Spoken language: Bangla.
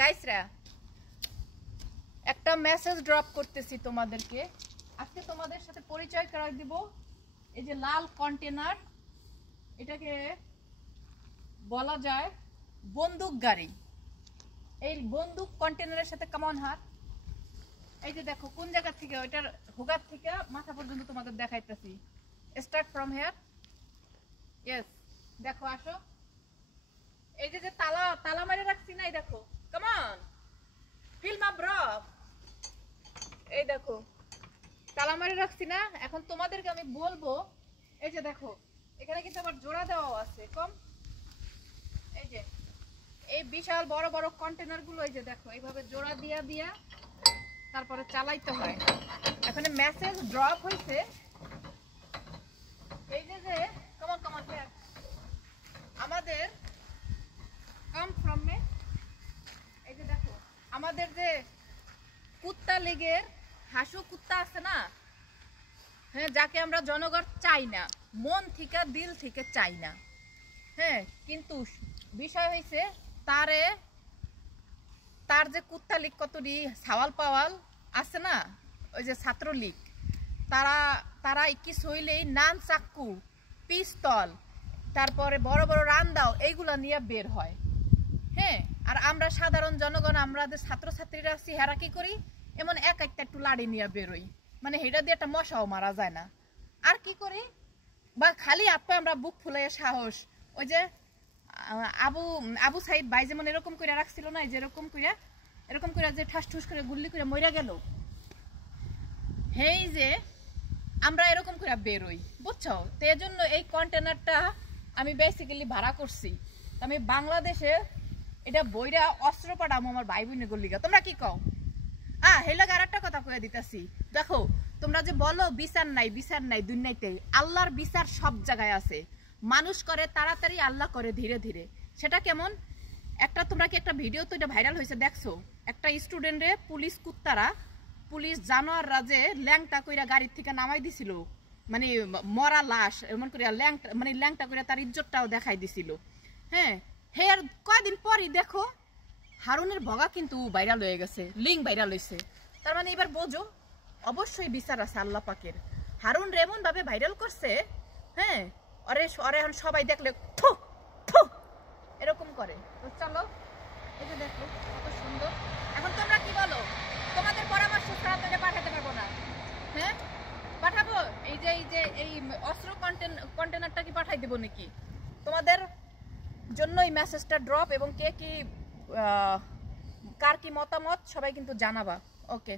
গাইসরা একটা মেসেজ ড্রপ করতেছি তোমাদেরকে। আজকে তোমাদের সাথে পরিচয় করাই দিব এই যে লাল কন্টেনার, এটাকে বলা যায় বন্দুক গাড়ি। এই বন্দুক কন্টেনারের সাথে কেমন হাত, এই যে দেখো কোন জায়গা থেকে, ওইটার হুগার থেকে মাথা পর্যন্ত তোমাদের দেখাইতেছি। Start from here. ইয়েস, দেখো আসো। এই যে যে তালা তালা মারে রাখছি না, এই দেখো, কাম অন ফিল মা ব্রো। এই দেখো তালা মারে রাখছি না। এখন তোমাদেরকে আমি বলবো, এই যে দেখো এখানে কিন্তু আবার জোড়া দেওয়া আছে কম। এই যে এই বিশাল বড় বড় কন্টেনার গুলো, এই যে দেখো এইভাবে জোড়া দিয়া দিয়া তারপরে চালাইতে হয়। এখানে মেসেজ ড্রপ হয়েছে, এই যে যে কমন কমন আমাদের কাম ফ্রম মে। এই যে দেখো আমাদের যে কুত্তা লেগের হাসু কুত্তা আছে না, হ্যাঁ, যাকে আমরা জনগণ চাই না, মন থেকে দিল থেকে চাই না, হ্যাঁ, কিন্তু বিষয় হয়েছে তার যে কুত্তা লীগ কতটি সাওয়াল পাওয়াল আছে না, ওই যে ছাত্রলীগ, তারা কিছু হইলেই নান চাক্কু পিস্তল তারপরে বড় বড় রান্দাও এইগুলা নিয়ে বের হয়। হ্যাঁ, আর আমরা সাধারণ জনগণ, আমাদের ছাত্রছাত্রীরা আছি, হেরা কি করি, এমন এক একটা একটু লাড়ি নিয়ে বেরোই, মানে হেটা দিয়ে একটা মশাও মারা যায় না। আর কি করি, বা খালি আপে আমরা বুক ফুলাইয়া সাহস, ওই যে আবু সাইদ ভাই যেমন এরকম করে রাখছিল না, যে এরকম করে যে ঠাস ঠুস করে গুল্লি করে মইরা গেল, হেই যে আমরা এরকম করে বেরোই, বুঝছো? তো এই জন্য এই কন্টেনারটা আমি বেসিক্যালি ভাড়া করছি। আমি বাংলাদেশে এটা বইরা অস্ত্র পাঠাবো আমার ভাই বোনের গল্লিগা। তোমরা কি কও? হেলাগ আর একটা কথা কয়ে দিতেছি, দেখো তোমরা যে বলো বিচার নাই দুনিয়াতে, আল্লাহর বিচার সব জায়গায় আছে। মানুষ করে তাড়াতাড়ি, আল্লাহ করে ধীরে ধীরে। সেটা কেমন? তোমরা কি একটা ভিডিও তো এটা ভাইরাল হয়েছে দেখছো, একটা স্টুডেন্টে পুলিশ জানোয়াররা যে ল্যাংটা কইরা গাড়ির থেকে নামাই দিছিল, মানে মরা লাশ এমন করে ল্যাংটা করে তার ইজ্জতটাও দেখাই দিছিল। হ্যাঁ, আর কয়দিন পরই দেখো হারুনের ভগা কিন্তু ভাইরাল হয়ে গেছে, লিঙ্ক ভাইরাল হয়েছে। তার মানে এবার বোঝো, অবশ্যই বিচার আছে আল্লাহ পাকের। হারুন এমন ভাবে ভাইরাল করছে, হ্যাঁ, ওরে এখন সবাই দেখলে থু থু এরকম করে। তো চলো, এই যে দেখো কত সুন্দর। এখন তোমরা কি বলো? তোমাদের পরামর্শ ছাড়া তো এটা পাঠাতে পারবো না। হ্যাঁ, পাঠাবো? এই যে এই অস্ত্র কন্টেনারটা কি পাঠাই দেবো নাকি? তোমাদের জন্য এই মেসেজটা ড্রপ, এবং কে কি কার কি মতামত সবাই কিন্তু জানাবা। ওকে।